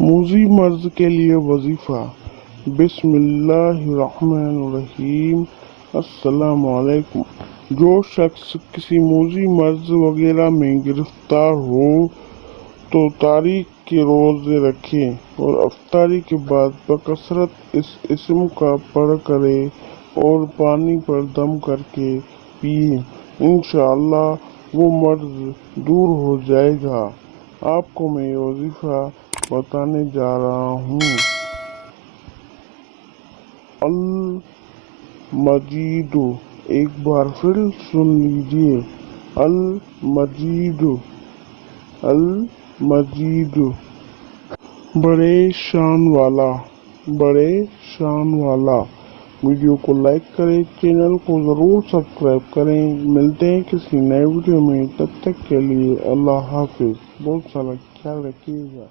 موزی مرض کے لیے وظیفہ۔ بسم اللہ الرحمن الرحیم۔ السلام علیکم۔ جو شخص کسی موزی مرض وغیرہ میں گرفتار ہو تو تاریخ کے روزے رکھے اور افطاری کے بعد بکثرت اس اسم کا پڑھ کرے اور پانی پر دم کر کے پیے، انشاءاللہ وہ مرض دور ہو جائے گا۔ آپ کو میں یہ وظیفہ بتانے جا رہا ہوں۔ المجید، ایک بار پھر سن لیجیے، المجید، المجید، بڑے شان والا، بڑے شان والا۔ ویڈیو کو لائک کریں، چینل کو ضرور سبسکرائب کریں۔ ملتے ہیں کسی نئے ویڈیو میں، تب تک کے لیے اللہ حافظ۔ بہت سارا خیال رکھیے گا۔